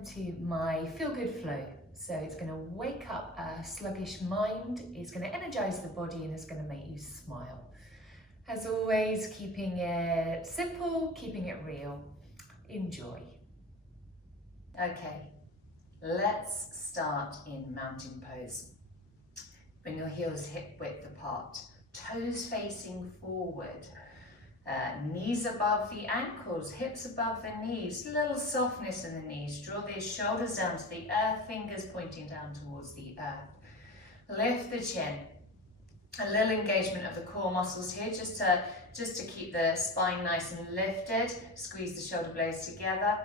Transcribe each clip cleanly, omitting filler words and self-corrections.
welcome to my Feel Good Flow. So it's going to wake up a sluggish mind, it's going to energize the body, and it's going to make you smile. As always, keeping it simple, keeping it real. Enjoy. Okay, let's start in mountain pose. Bring your heels hip width apart, toes facing forward. Knees above the ankles, hips above the knees, little softness in the knees. Draw these shoulders down to the earth, fingers pointing down towards the earth. Lift the chin. A little engagement of the core muscles here, just to keep the spine nice and lifted. Squeeze the shoulder blades together.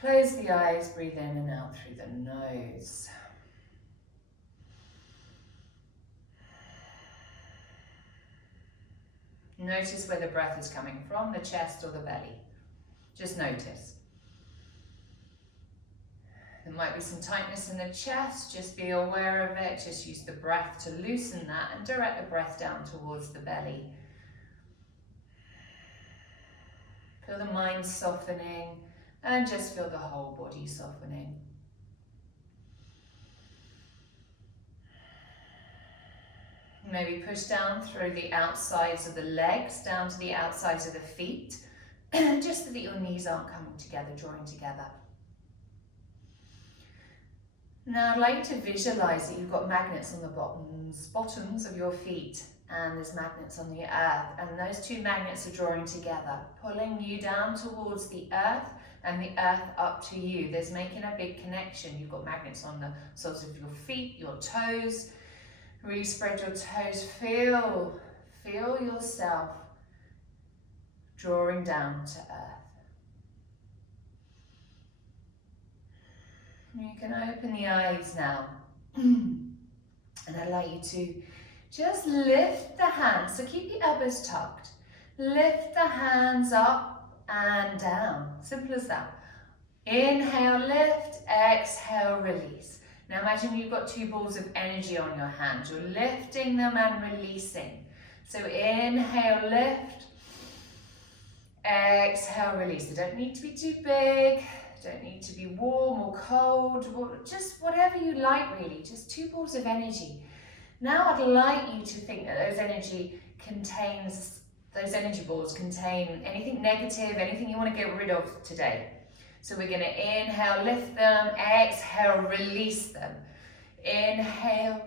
Close the eyes, breathe in and out through the nose. Notice where the breath is coming from, the chest or the belly. Just notice. There might be some tightness in the chest, just be aware of it. Just use the breath to loosen that and direct the breath down towards the belly. Feel the mind softening and just feel the whole body softening. Maybe push down through the outsides of the legs, down to the outsides of the feet, just so that your knees aren't coming together, drawing together. Now I'd like you to visualize that you've got magnets on the bottoms of your feet, and there's magnets on the earth, and those two magnets are drawing together, pulling you down towards the earth and the earth up to you. There's making a big connection. You've got magnets on the soles of your feet, your toes. Really spread your toes, feel yourself drawing down to earth. You can open the eyes now. And I'd like you to just lift the hands, so keep the elbows tucked. Lift the hands up and down, simple as that. Inhale, lift, exhale, release. Now imagine you've got two balls of energy on your hands. You're lifting them and releasing. So inhale, lift. Exhale, release. They don't need to be too big. Don't need to be warm or cold. Just whatever you like, really. Just two balls of energy. Now I'd like you to think that those energy balls contain anything negative, anything you want to get rid of today. So we're going to inhale, lift them, exhale, release them. Inhale,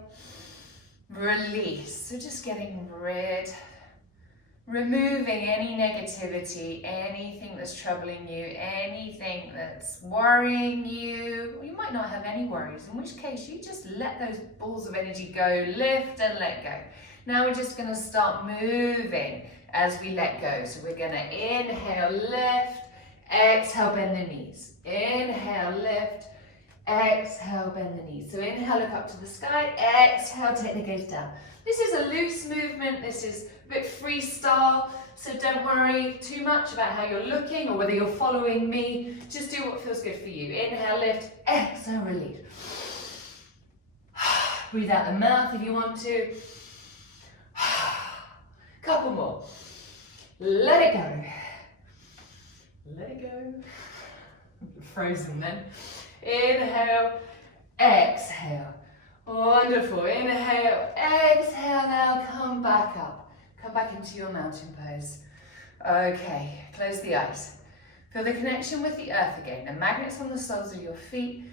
release. So just getting removing any negativity, anything that's troubling you, anything that's worrying you. Or you might not have any worries, in which case you just let those balls of energy go, lift and let go. Now we're just going to start moving as we let go. So we're going to inhale, lift. Exhale, bend the knees. Inhale, lift. Exhale, bend the knees. So inhale, look up to the sky. Exhale, take the gaze down. This is a loose movement. This is a bit freestyle. So don't worry too much about how you're looking or whether you're following me. Just do what feels good for you. Inhale, lift. Exhale, release. Breathe out the mouth if you want to. Couple more. Let it go. Let it go. Frozen then. Inhale, exhale. Wonderful. Inhale, exhale. Now come back up. Come back into your mountain pose. Okay, close the eyes. Feel the connection with the earth again. The magnets on the soles of your feet,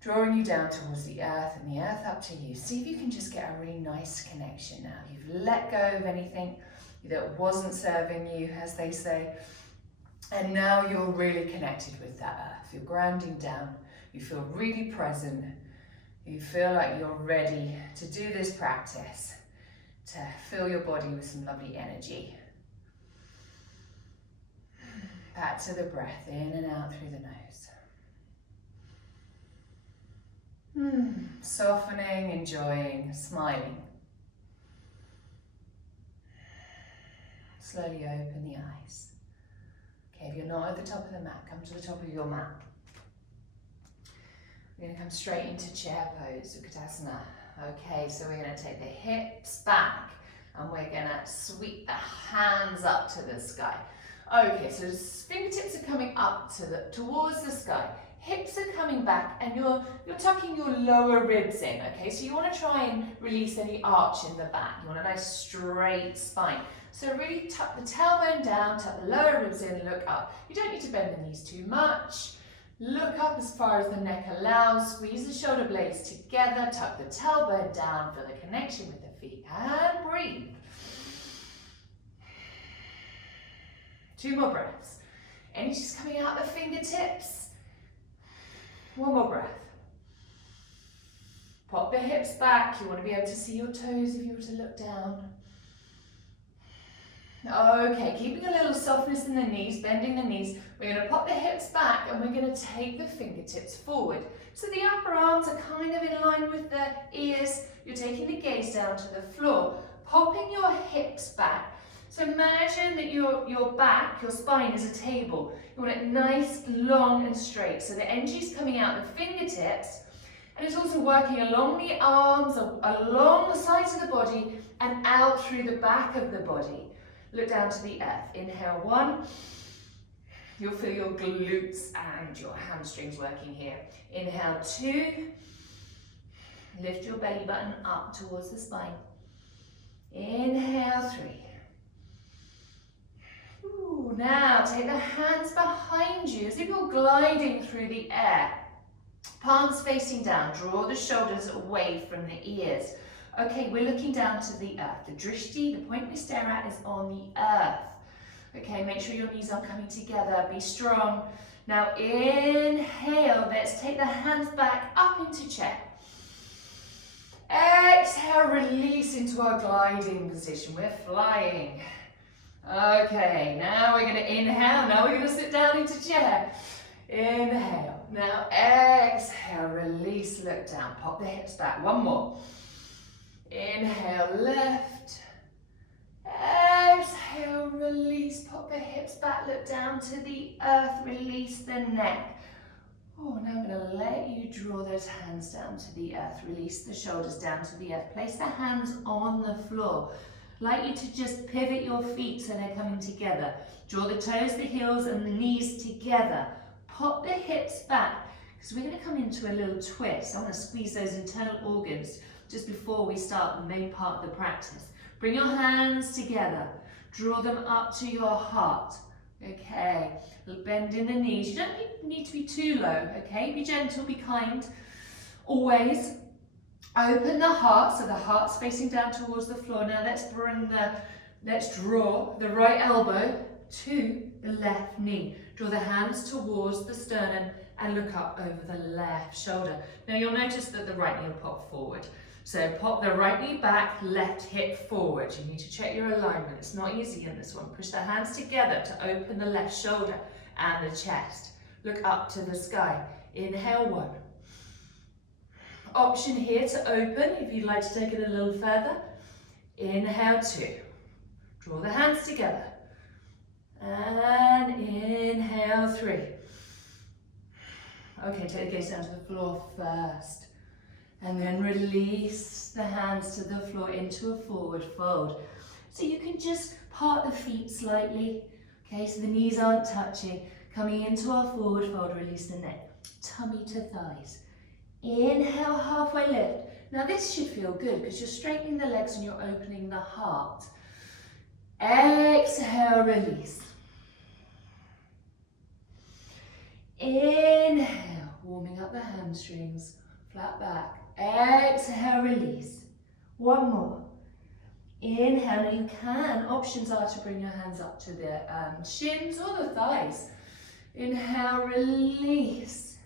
drawing you down towards the earth and the earth up to you. See if you can just get a really nice connection now. You've let go of anything that wasn't serving you, as they say. And now you're really connected with that earth. You're grounding down. You feel really present. You feel like you're ready to do this practice, to fill your body with some lovely energy. Back to the breath, in and out through the nose. Softening, enjoying, smiling. Slowly open the eyes. Okay, if you're not at the top of the mat, come to the top of your mat. We're going to come straight into chair pose, Utkatasana. Okay, so we're going to take the hips back and we're going to sweep the hands up to the sky. Okay, so the fingertips are coming up towards the sky. hips are coming back and you're tucking your lower ribs in, okay? So you want to try and release any arch in the back. You want a nice straight spine. So really tuck the tailbone down, tuck the lower ribs in, look up. You don't need to bend the knees too much. Look up as far as the neck allows, squeeze the shoulder blades together, tuck the tailbone down, feel the connection with the feet, and breathe. 2 more breaths. Energy's coming out the fingertips. 1 more breath. Pop the hips back. You want to be able to see your toes if you were to look down. Okay, keeping a little softness in the knees, bending the knees. We're going to pop the hips back and we're going to take the fingertips forward. So the upper arms are kind of in line with the ears. You're taking the gaze down to the floor, popping your hips back. So imagine that your back, your spine is a table. You want it nice, long and straight. So the energy is coming out the fingertips and it's also working along the arms, along the sides of the body and out through the back of the body. Look down to the earth. Inhale 1. You'll feel your glutes and your hamstrings working here. Inhale 2. Lift your belly button up towards the spine. Inhale 3. Ooh, now take the hands behind you as if you're gliding through the air. Palms facing down. Draw the shoulders away from the ears. Okay, we're looking down to the earth. The drishti, the point we stare at, is on the earth. Okay, make sure your knees aren't coming together. Be strong. Now inhale. Let's take the hands back up into chair. Exhale, release into our gliding position. We're flying. Okay, now we're going to inhale. Now we're going to sit down into chair. Inhale. Now exhale, release, look down. Pop the hips back. 1 more. Inhale, lift. Exhale, release. Pop the hips back, look down to the earth, release the neck. Oh, now I'm going to let you draw those hands down to the earth. Release the shoulders down to the earth. Place the hands on the floor. I'd like you to just pivot your feet so they're coming together. Draw the toes, the heels and the knees together. Pop the hips back because we're going to come into a little twist. I want to squeeze those internal organs just before we start the main part of the practice. Bring your hands together. Draw them up to your heart. Okay, bend in the knees. You don't need to be too low, okay? Be gentle, be kind. Always open the heart, so the heart's facing down towards the floor. Now let's draw the right elbow to the left knee. Draw the hands towards the sternum and look up over the left shoulder. Now you'll notice that the right knee will pop forward. So pop the right knee back, left hip forward. You need to check your alignment. It's not easy in this one. Push the hands together to open the left shoulder and the chest. Look up to the sky. Inhale 1. Option here to open if you'd like to take it a little further. Inhale 2. Draw the hands together. And inhale 3. Okay, take the gaze down to the floor first. And then release the hands to the floor into a forward fold. So you can just part the feet slightly. Okay, so the knees aren't touching. Coming into our forward fold, release the neck. Tummy to thighs. Inhale, halfway lift. Now this should feel good because you're straightening the legs and you're opening the heart. Exhale, release. Inhale, warming up the hamstrings, flat back. Exhale, release. 1 more. Inhale, now you can. Options are to bring your hands up to the shins or the thighs. Inhale, release.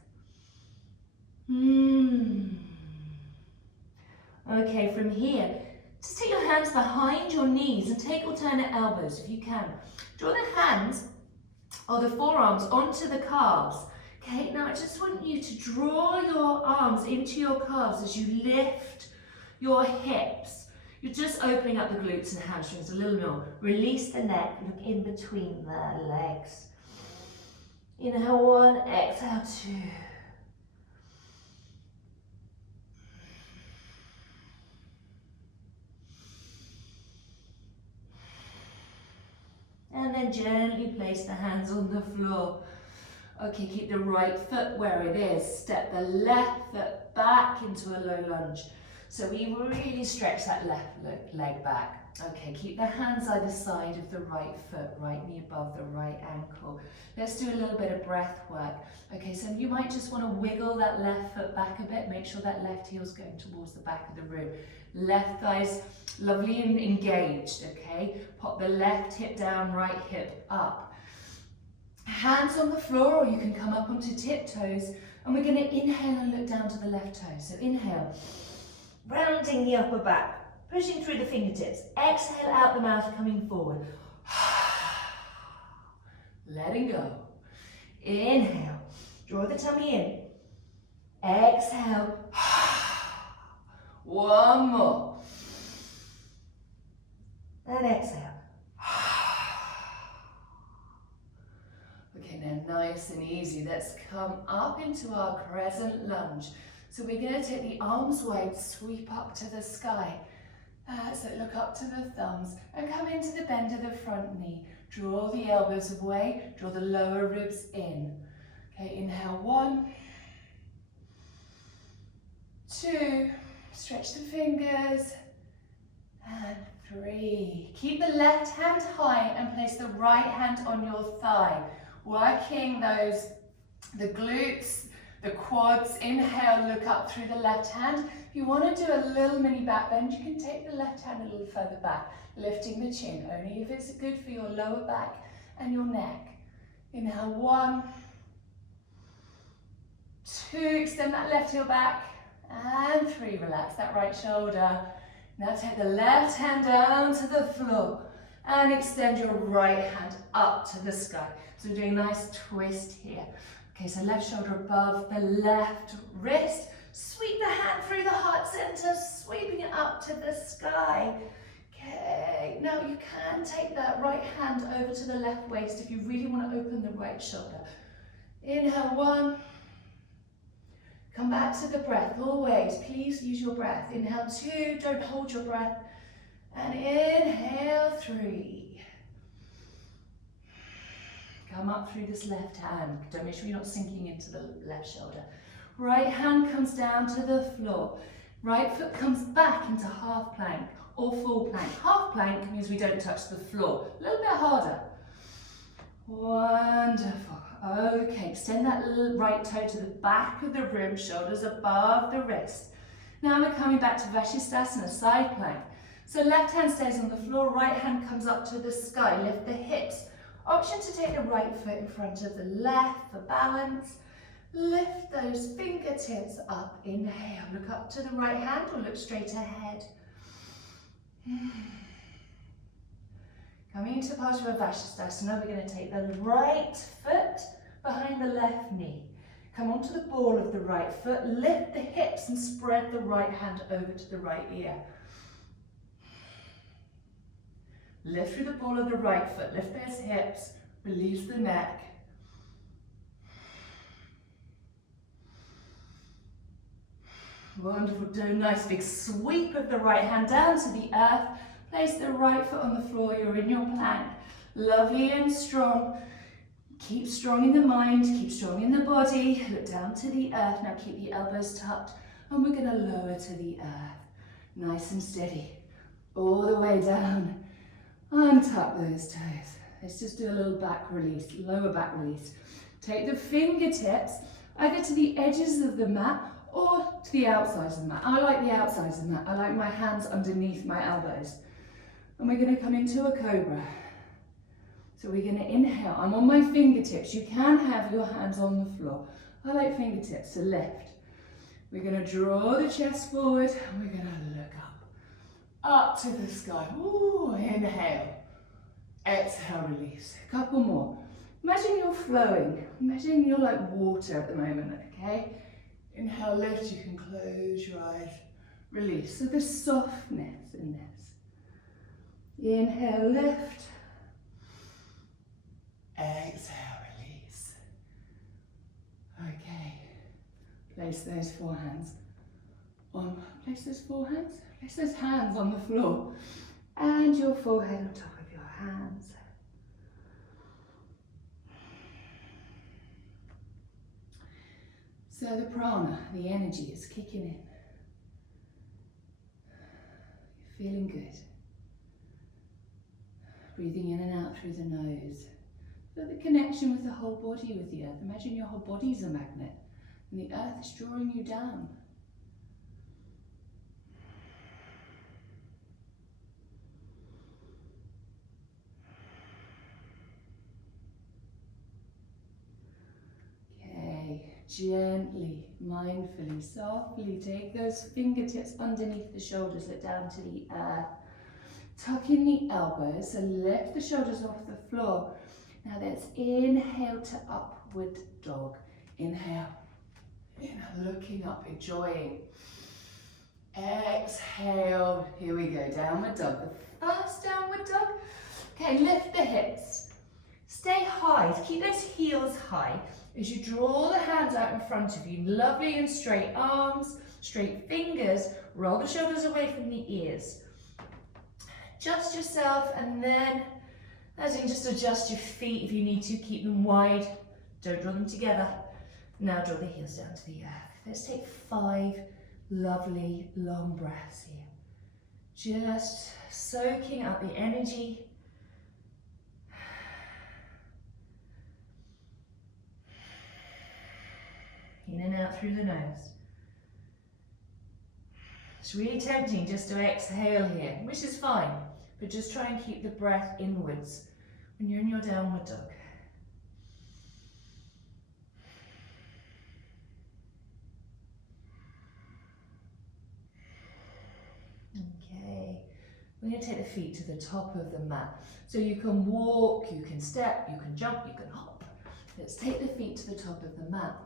Okay, from here, just take your hands behind your knees and take alternate elbows if you can. Draw the hands or the forearms onto the calves. Okay, now I just want you to draw your arms into your calves as you lift your hips. You're just opening up the glutes and hamstrings a little more. Release the neck, look in between the legs. Inhale 1, exhale 2. And then gently place the hands on the floor. Okay, keep the right foot where it is. Step the left foot back into a low lunge. So we really stretch that left leg back. Okay, keep the hands either side of the right foot, right knee above the right ankle. Let's do a little bit of breath work. Okay, so you might just want to wiggle that left foot back a bit. Make sure that left heel's going towards the back of the room. Left thigh's lovely and engaged, okay? Pop the left hip down, right hip up. Hands on the floor, or you can come up onto tiptoes, and we're going to inhale and look down to the left toe. So inhale, rounding the upper back, pushing through the fingertips. Exhale out the mouth, coming forward. Letting go. Inhale, draw the tummy in. Exhale. One more. And exhale. Okay, now nice and easy. Let's come up into our crescent lunge. So we're going to take the arms wide, sweep up to the sky. So look up to the thumbs and come into the bend of the front knee. Draw the elbows away, draw the lower ribs in. Okay, inhale, 1, 2, stretch the fingers, and 3. Keep the left hand high and place the right hand on your thigh. Working the glutes, the quads. Inhale, look up through the left hand. If you want to do a little mini back bend, you can take the left hand a little further back, lifting the chin, only if it's good for your lower back and your neck. Inhale, 1, 2, extend that left heel back, and 3, relax that right shoulder. Now take the left hand down to the floor and extend your right hand up to the sky. So we're doing a nice twist here. Okay, so left shoulder above the left wrist. Sweep the hand through the heart center, sweeping it up to the sky. Okay, now you can take that right hand over to the left waist if you really want to open the right shoulder. Inhale, 1. Come back to the breath, always. Please use your breath. Inhale, 2, don't hold your breath. And inhale, 3. Come up through this left hand. Don't make sure you're not sinking into the left shoulder. Right hand comes down to the floor. Right foot comes back into half plank or full plank. Half plank means we don't touch the floor. A little bit harder. Wonderful. Okay, extend that right toe to the back of the room, shoulders above the wrist. Now we're coming back to Vashisthasana, side plank. So left hand stays on the floor, right hand comes up to the sky. Lift the hips. Option to take the right foot in front of the left for balance. Lift those fingertips up. Inhale, look up to the right hand or look straight ahead. Coming into Parsva Vashisthasana, we're going to take the right foot behind the left knee. Come onto the ball of the right foot, lift the hips and spread the right hand over to the right ear. Lift through the ball of the right foot, lift those hips, release the neck. Wonderful, do a nice big sweep of the right hand down to the earth. Place the right foot on the floor, you're in your plank. Lovely and strong. Keep strong in the mind, keep strong in the body. Look down to the earth. Now keep the elbows tucked and we're going to lower to the earth. Nice and steady. All the way down. Untuck those toes. Let's just do a little back release, lower back release. Take the fingertips either to the edges of the mat or to the outsides of the mat. I like the outsides of the mat. I like my hands underneath my elbows. And we're going to come into a cobra. So we're going to inhale. I'm on my fingertips. You can have your hands on the floor. I like fingertips, so lift. We're going to draw the chest forward and we're going to look up to the sky. Ooh, inhale. Exhale, release. A couple more. Imagine you're flowing. Imagine you're like water at the moment, okay? Inhale, lift. You can close your eyes. Release. So there's softness in this. Inhale, lift. Exhale, release. Okay. Place those forehands on. Place those forehands. Place those hands on the floor. And your forehead on top of your hands. So the prana, the energy is kicking in. You're feeling good. Breathing in and out through the nose. Feel the connection with the whole body with the earth. Imagine your whole body is a magnet and the earth is drawing you down. Okay, gently, mindfully, softly take those fingertips underneath the shoulders, let down to the earth. Tuck in the elbows, so lift the shoulders off the floor. Now let's inhale to upward dog. Inhale, looking up, enjoying. Exhale, here we go, downward dog. The first downward dog. Okay, lift the hips. Stay high, keep those heels high. As you draw the hands out in front of you, lovely and straight arms, straight fingers, roll the shoulders away from the ears. Adjust yourself, and then, as in, just adjust your feet if you need to, keep them wide, don't draw them together. Now draw the heels down to the earth. Let's take 5 lovely long breaths here. Just soaking up the energy. In and out through the nose. It's really tempting just to exhale here, which is fine, but just try and keep the breath inwards when you're in your downward dog. Okay, we're going to take the feet to the top of the mat. So you can walk, you can step, you can jump, you can hop. Let's take the feet to the top of the mat.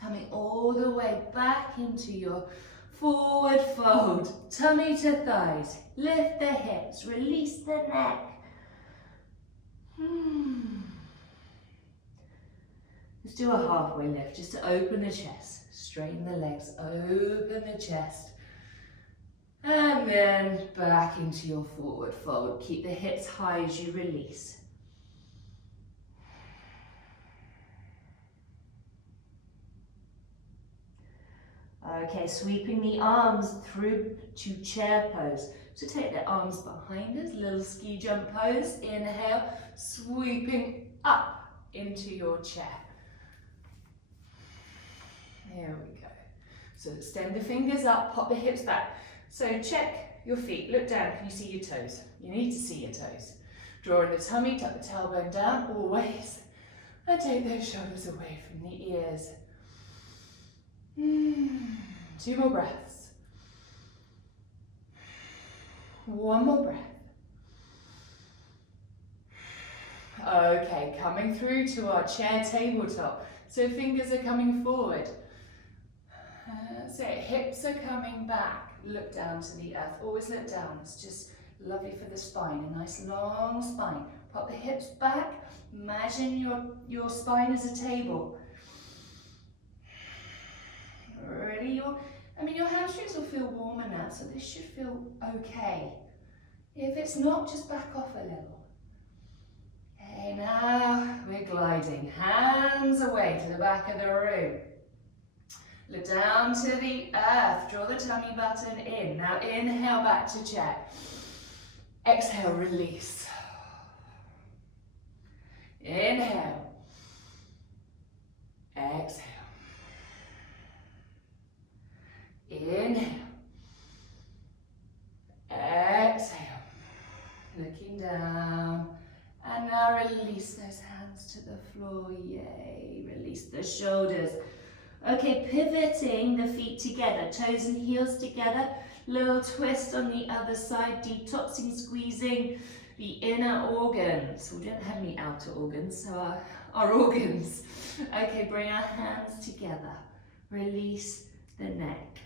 Coming all the way back into your forward fold, tummy to thighs, lift the hips, release the neck. Let's do a halfway lift just to open the chest, straighten the legs, open the chest. And then back into your forward fold. Keep the hips high as you release. Okay, sweeping the arms through to chair pose. So take the arms behind us, little ski jump pose. Inhale, sweeping up into your chair. There we go. So extend the fingers up, pop the hips back. So check your feet, look down, can you see your toes? You need to see your toes. Draw in the tummy, tuck the tailbone down, always. And take those shoulders away from the ears. 2 more breaths. 1 more breath. Okay, coming through to our chair tabletop. So fingers are coming forward. That's it, hips are coming back. Look down to the earth, always look down. It's just lovely for the spine, a nice long spine. Pop the hips back, imagine your spine as a table. Ready? Your hamstrings will feel warmer now, so this should feel okay. If it's not, just back off a little. Okay, now we're gliding. Hands away to the back of the room. Look down to the earth. Draw the tummy button in. Now inhale back to chair. Exhale, release. Inhale. Exhale. Inhale. Exhale. Looking down. And now release those hands to the floor. Yay. Release the shoulders. Okay, pivoting the feet together, toes and heels together. Little twist on the other side, detoxing, squeezing the inner organs. We don't have any outer organs, so our organs. Okay, bring our hands together. Release the neck.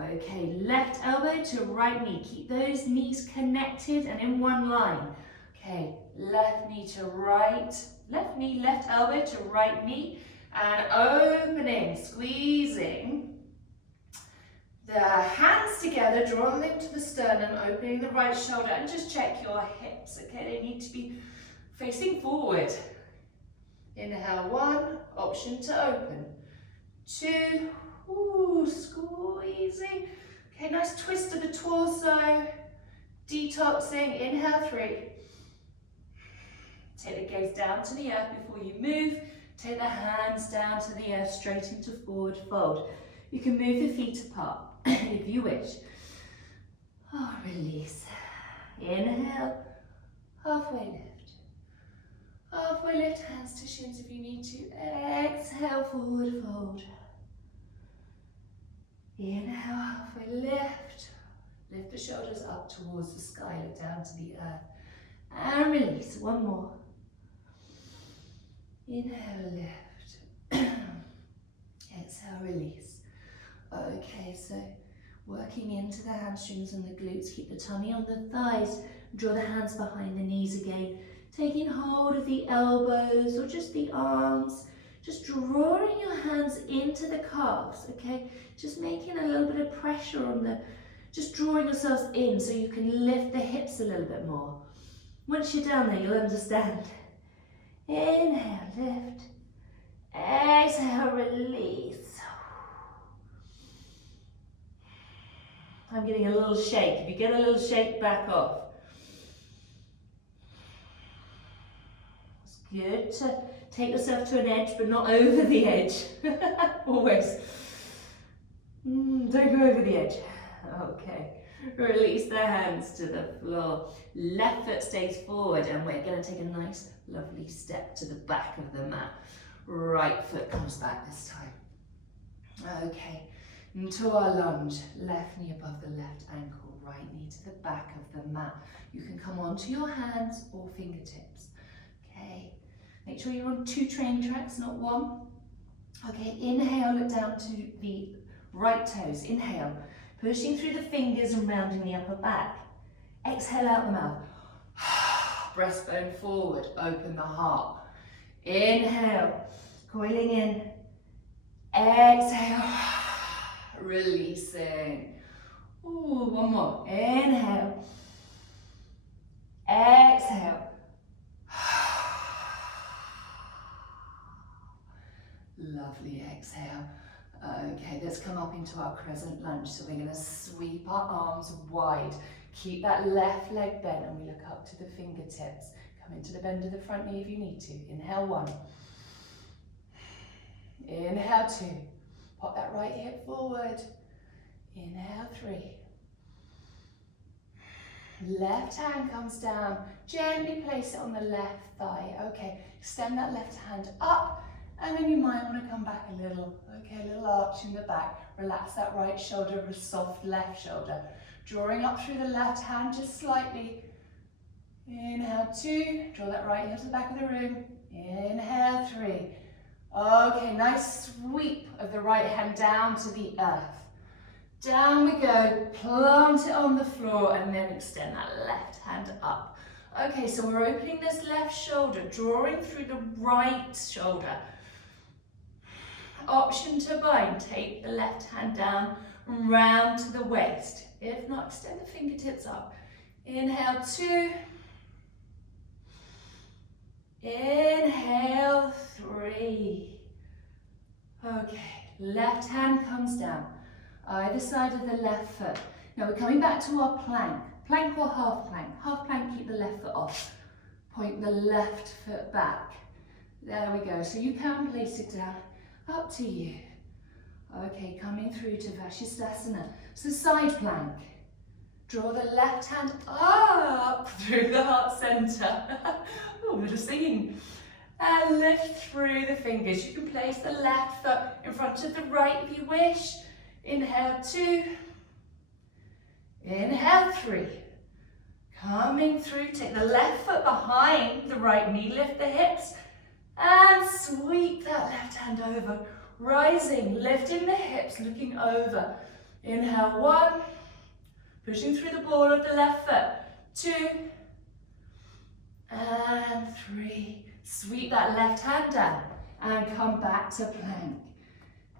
Okay, left elbow to right knee. Keep those knees connected and in one line. Okay, left knee to right, left knee, left elbow to right knee. And opening, squeezing the hands together, drawing them to the sternum, opening the right shoulder, and just check your hips, okay? They need to be facing forward. Inhale, 1, option to open. 2. Ooh, squeezing. Okay, nice twist of the torso. Detoxing. Inhale, 3. Take the gaze down to the earth before you move. Take the hands down to the earth, straight into forward fold. You can move the feet apart if you wish. Oh, release. Inhale, halfway lift. Halfway lift, hands to shins if you need to. Exhale, forward fold. Inhale, halfway lift. Lift the shoulders up towards the sky, look down to the earth. And release, one more. Inhale, lift. Exhale, release. Okay, so working into the hamstrings and the glutes. Keep the tummy on the thighs. Draw the hands behind the knees again. Taking hold of the elbows or just the arms. Just drawing your hands into the calves, okay? Just making a little bit of pressure on the, just drawing yourselves in so you can lift the hips a little bit more. Once you're down there, you'll understand. Inhale, lift. Exhale, release. I'm getting a little shake. If you get a little shake, back off. It's good to take yourself to an edge, but not over the edge. Always. Don't go over the edge. Okay. Release the hands to the floor. Left foot stays forward, and we're going to take a nice, lovely step to the back of the mat. Right foot comes back this time. Okay. Into our lunge, left knee above the left ankle, right knee to the back of the mat. You can come onto your hands or fingertips. Okay, make sure you're on 2 train tracks, not 1. Okay, inhale, look down to the right toes. Inhale, pushing through the fingers and rounding the upper back. Exhale out the mouth. Breastbone forward, open the heart. Inhale, coiling in. Exhale. Releasing. Ooh, one more. Inhale. Exhale. Lovely exhale. Okay, let's come up into our crescent lunge. So we're going to sweep our arms wide. Keep that left leg bent and we look up to the fingertips. Come into the bend of the front knee if you need to. Inhale, 1. Inhale, 2. Pop that right hip forward. Inhale, 3. Left hand comes down. Gently place it on the left thigh. Okay, extend that left hand up, and then you might want to come back a little. Okay, a little arch in the back. Relax that right shoulder with a soft left shoulder. Drawing up through the left hand just slightly. Inhale, 2. Draw that right heel to the back of the room. Inhale, 3. Okay, nice sweep of the right hand down to the earth. Down we go, plant it on the floor and then extend that left hand up. Okay, so we're opening this left shoulder, drawing through the right shoulder. Option to bind, take the left hand down, round to the waist. If not, extend the fingertips up. Inhale, 2. Inhale, 3. Okay, left hand comes down, either side of the left foot. Now we're coming back to our plank. Plank or half plank? Half plank, keep the left foot off. Point the left foot back. There we go. So you can place it down, up to you. Okay, coming through to Vashisthasana. So side plank. Draw the left hand up through the heart center. Oh, we're just singing. And lift through the fingers. You can place the left foot in front of the right if you wish. Inhale, 2. Inhale, 3. Coming through, take the left foot behind the right knee, lift the hips, and sweep that left hand over. Rising, lifting the hips, looking over. Inhale, 1. Pushing through the ball of the left foot. 2. And 3. Sweep that left hand down and come back to plank.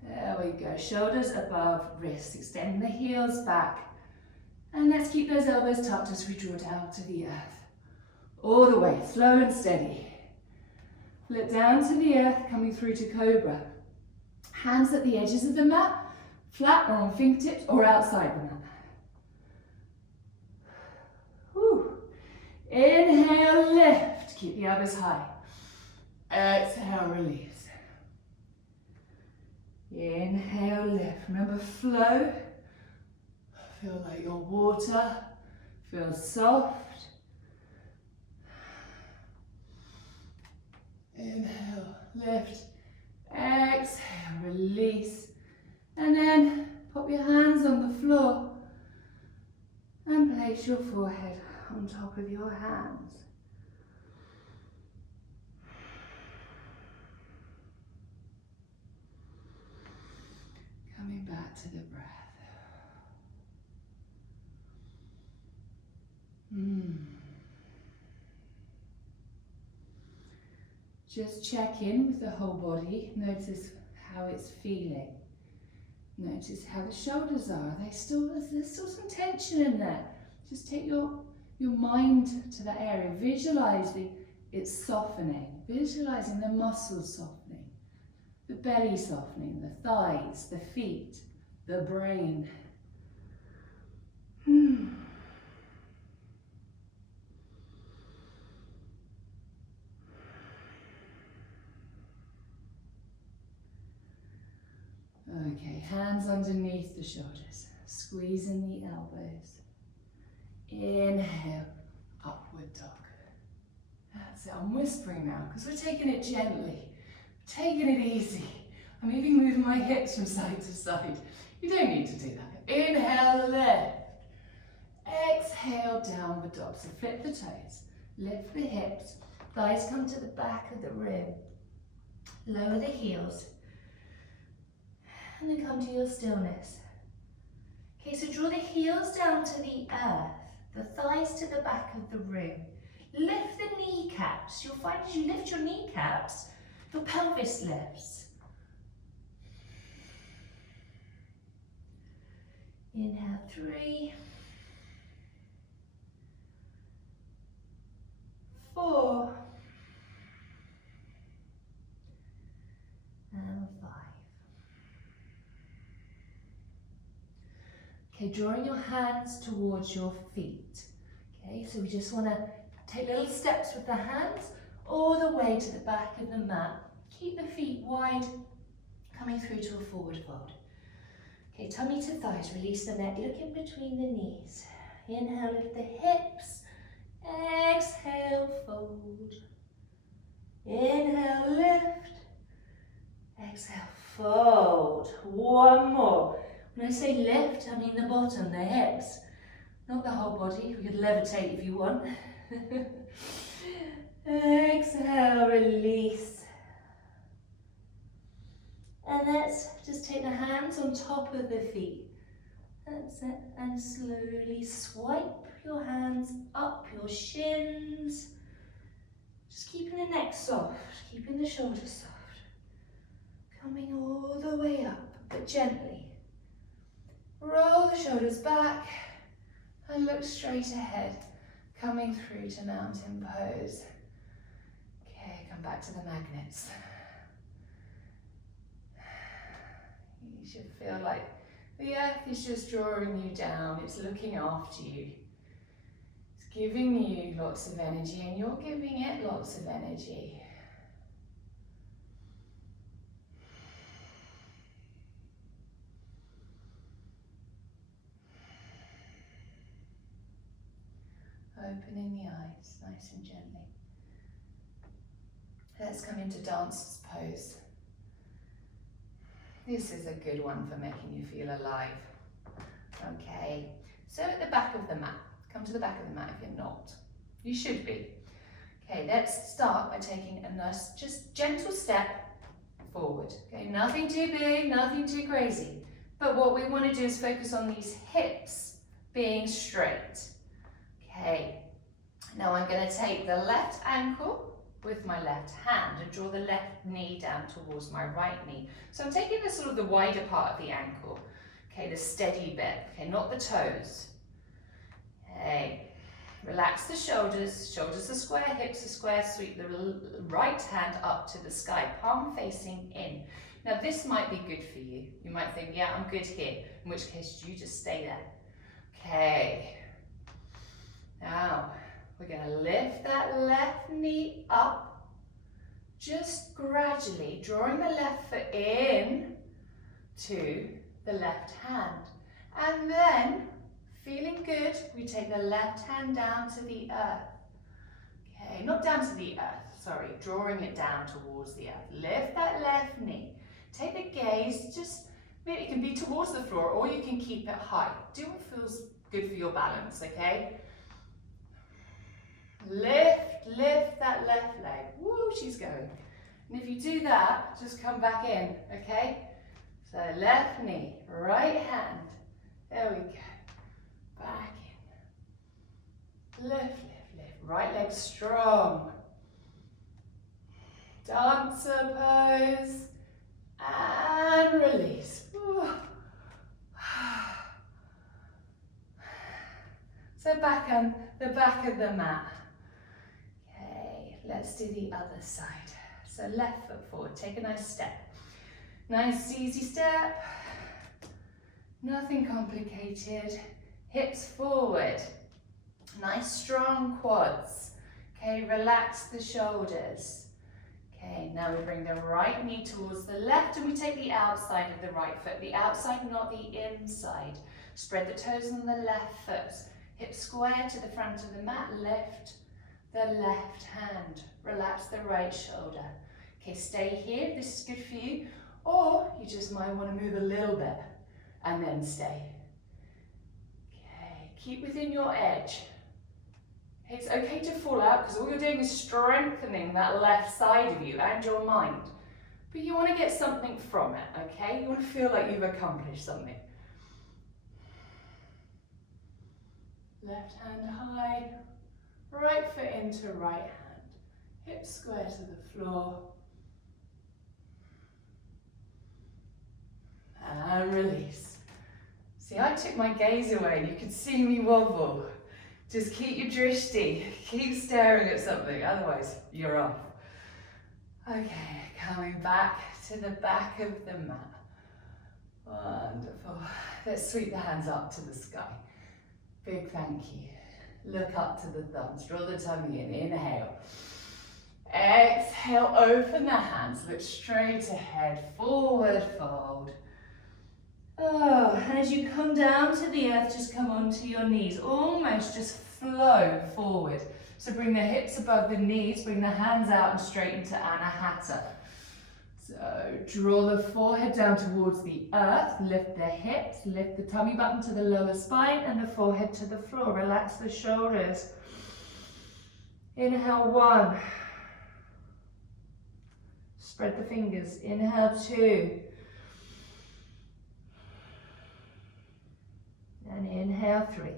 There we go. Shoulders above wrists. Extend the heels back. And let's keep those elbows tucked as we draw down to the earth. All the way, slow and steady. Look down to the earth, coming through to cobra. Hands at the edges of the mat, flat or on fingertips or outside the mat. Whew. Inhale, lift. Keep the elbows high. Exhale, release. Inhale, lift. Remember, flow. Feel like your water. Feel soft. Inhale, lift. Exhale, release. And then pop your hands on the floor and place your forehead on top of your hands. Coming back to the breath. Just check in with the whole body. Notice how it's feeling. Notice how the shoulders are. There's still some tension in there. Just take your mind to that area. Visualize it's softening. Visualizing the muscles softening. The belly softening. The thighs, the feet, the brain. Okay, hands underneath the shoulders, squeezing the elbows. Inhale, upward dog. That's it, I'm whispering now because we're taking it gently, taking it easy. I'm even moving my hips from side to side. You don't need to do that. Inhale, lift. Exhale, downward dog. So flip the toes, lift the hips, thighs come to the back of the rib, lower the heels. And then come to your stillness. Okay, so draw the heels down to the earth, the thighs to the back of the room. Lift the kneecaps. You'll find as you lift your kneecaps, your pelvis lifts. Inhale, 3, 4, and 5. Okay, drawing your hands towards your feet. Okay, so we just want to take little steps with the hands all the way to the back of the mat. Keep the feet wide, coming through to a forward fold. Okay, tummy to thighs, release the neck, look in between the knees. Inhale, lift the hips. Exhale, fold. Inhale, lift. Exhale, fold. One more. When I say lift, I mean the bottom, the hips, not the whole body. We could levitate if you want. Exhale, release. And let's just take the hands on top of the feet. That's it. And slowly swipe your hands up your shins. Just keeping the neck soft, keeping the shoulders soft. Coming all the way up, but gently. Roll the shoulders back and look straight ahead, coming through to mountain pose. Okay, come back to the magnets. You should feel like the earth is just drawing you down, it's looking after you. It's giving you lots of energy and you're giving it lots of energy. Opening the eyes, nice and gently. Let's come into dancer's pose. This is a good one for making you feel alive. Okay, so at the back of the mat, come to the back of the mat if you're not. You should be. Okay, let's start by taking a nice, just gentle step forward. Okay, nothing too big, nothing too crazy. But what we want to do is focus on these hips being straight. Okay, now I'm going to take the left ankle with my left hand and draw the left knee down towards my right knee. So I'm taking the sort of the wider part of the ankle, okay, the steady bit, okay, not the toes. Okay, relax the shoulders, shoulders are square, hips are square, sweep the right hand up to the sky, palm facing in. Now this might be good for you. You might think, yeah, I'm good here, in which case you just stay there. Okay. Now, we're going to lift that left knee up, just gradually drawing the left foot in to the left hand. And then, feeling good, we take the left hand down to the earth. Okay, not down to the earth, sorry, drawing it down towards the earth. Lift that left knee. Take the gaze, just, maybe it can be towards the floor or you can keep it high. Do what feels good for your balance, okay? Lift that left leg. Woo, she's going. And if you do that, just come back in, okay? So left knee, right hand. There we go. Back in. Lift, lift, lift. Right leg strong. Dancer pose. And release. Ooh. So back on the back of the mat. Okay, let's do the other side. So left foot forward, take a nice step. Nice easy step. Nothing complicated. Hips forward. Nice strong quads. Okay, relax the shoulders. Okay, now we bring the right knee towards the left and we take the outside of the right foot. The outside, not the inside. Spread the toes on the left foot. Hips square to the front of the mat. Lift the left hand. Relax the right shoulder. Okay, stay here. This is good for you. Or you just might want to move a little bit and then stay. Okay, keep within your edge. It's okay to fall out because all you're doing is strengthening that left side of you and your mind. But you want to get something from it, okay? You want to feel like you've accomplished something. Left hand high, right foot into right hand. Hips square to the floor. And release. See, I took my gaze away and you could see me wobble. Just keep your drishti, keep staring at something, otherwise you're off. Okay, coming back to the back of the mat. Wonderful. Let's sweep the hands up to the sky. Big thank you. Look up to the thumbs, draw the tummy in, inhale. Exhale, open the hands, look straight ahead, forward fold. Oh, and as you come down to the earth, just come onto your knees, almost just flow forward. So bring the hips above the knees, bring the hands out and straight into Anahata. So draw the forehead down towards the earth, lift the hips, lift the tummy button to the lower spine and the forehead to the floor. Relax the shoulders. Inhale 1. Spread the fingers. Inhale 2. And inhale 3.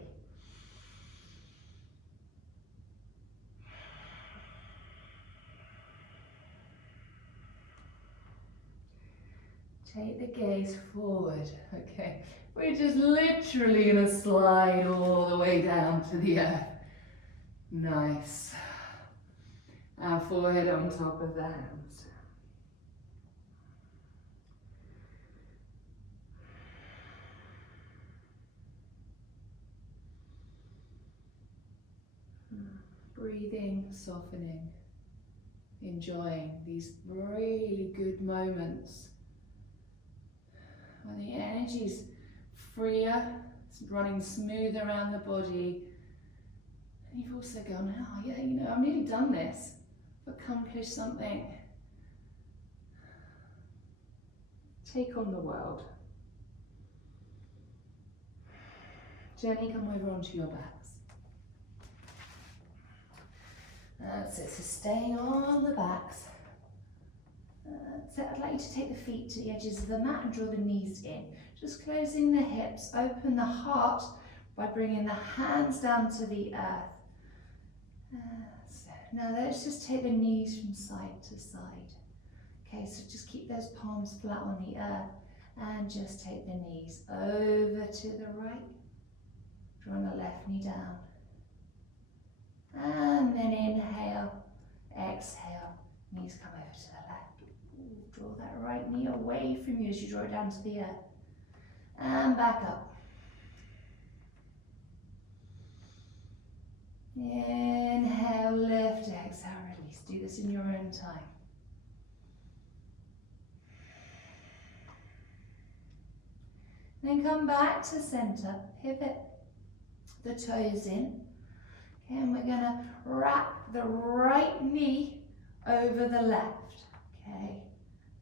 Take the gaze forward, okay? We're just literally gonna slide all the way down to the earth. Nice. And forehead on top of the hands. Breathing, softening, enjoying these really good moments when the energy's freer, it's running smooth around the body. And you've also gone, oh yeah, you know, I've nearly done this, I've accomplished something. Take on the world. Gently come over onto your backs. That's it, so staying on the backs. So I'd like you to take the feet to the edges of the mat and draw the knees in. Just closing the hips, open the heart by bringing the hands down to the earth. So now let's just take the knees from side to side. Okay, so just keep those palms flat on the earth and just take the knees over to the right. Drawing the left knee down. And then inhale, exhale, knees come over to the left. Draw that right right knee away from you as you draw it down to the earth. And back up. Inhale, lift, exhale, release. Do this in your own time. Then come back to center, pivot the toes in. Okay, and we're gonna wrap the right knee over the left. Okay,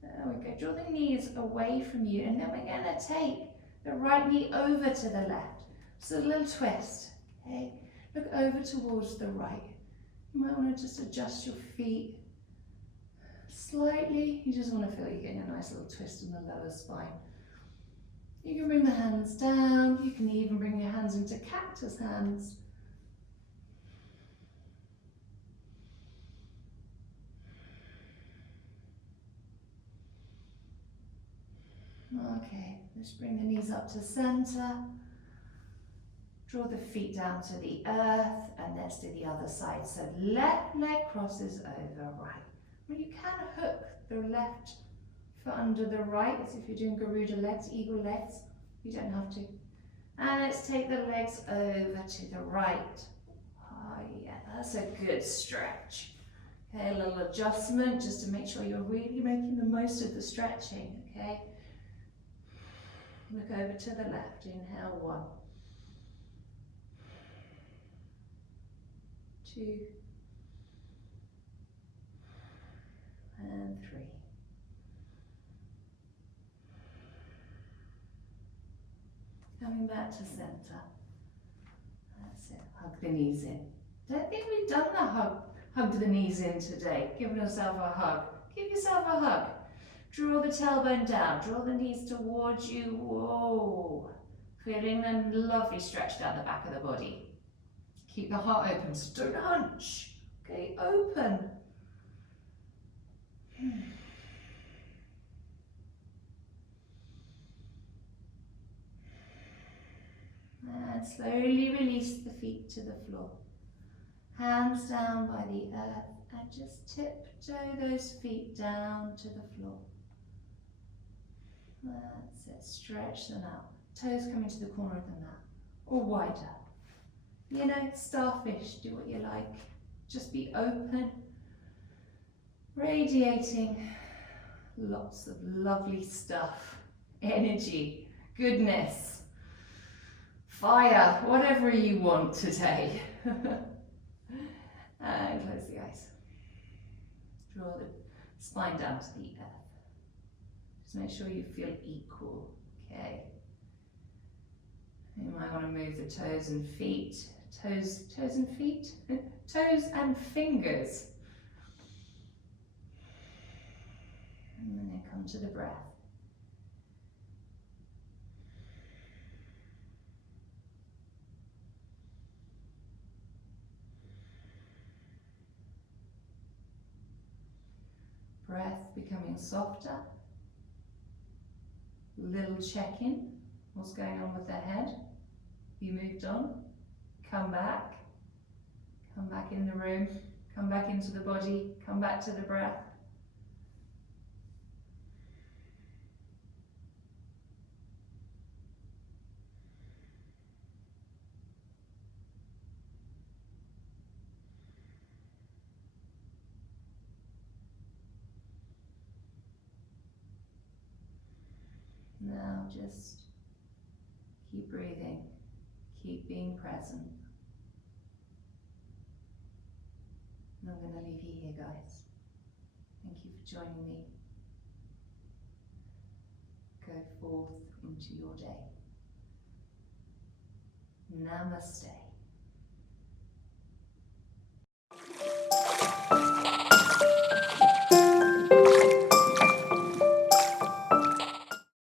there we go. Draw the knees away from you, and then we're gonna take the right knee over to the left. So a little twist. Okay, look over towards the right. You might want to just adjust your feet slightly. You just want to feel you're getting a nice little twist in the lower spine. You can bring the hands down. You can even bring your hands into cactus hands. Okay, let's bring the knees up to center. Draw the feet down to the earth, and let's do the other side. So left leg crosses over right. Well, you can hook the left foot under the right, as if you're doing Gurulou legs, eagle legs. You don't have to. And let's take the legs over to the right. Oh yeah, that's a good stretch. Okay, a little adjustment just to make sure you're really making the most of the stretching, okay? Look over to the left, inhale, 1, 2, and 3. Coming back to center. That's it, hug the knees in. Don't think we've done the hug the knees in today. Give yourself a hug. Give yourself a hug. Draw the tailbone down, draw the knees towards you. Whoa. Feeling a lovely stretch down the back of the body. Keep the heart open, so don't hunch. Okay, open. And slowly release the feet to the floor. Hands down by the earth, and just tiptoe those feet down to the floor. That's it, stretch them out. Toes coming to the corner of the mat, or wider. You know, starfish, do what you like. Just be open, radiating lots of lovely stuff, energy, goodness, fire, whatever you want today. And close the eyes. Draw the spine down to the earth. Just make sure you feel equal, okay? You might want to move the toes and feet. Toes and feet? Toes and fingers. And then come to the breath. Breath becoming softer. Little check-in. What's going on with the head? You moved on. Come back in the room, come back into the body, come back to the breath. Now just keep breathing, keep being present. And I'm going to leave you here, guys. Thank you for joining me. Go forth into your day. Namaste.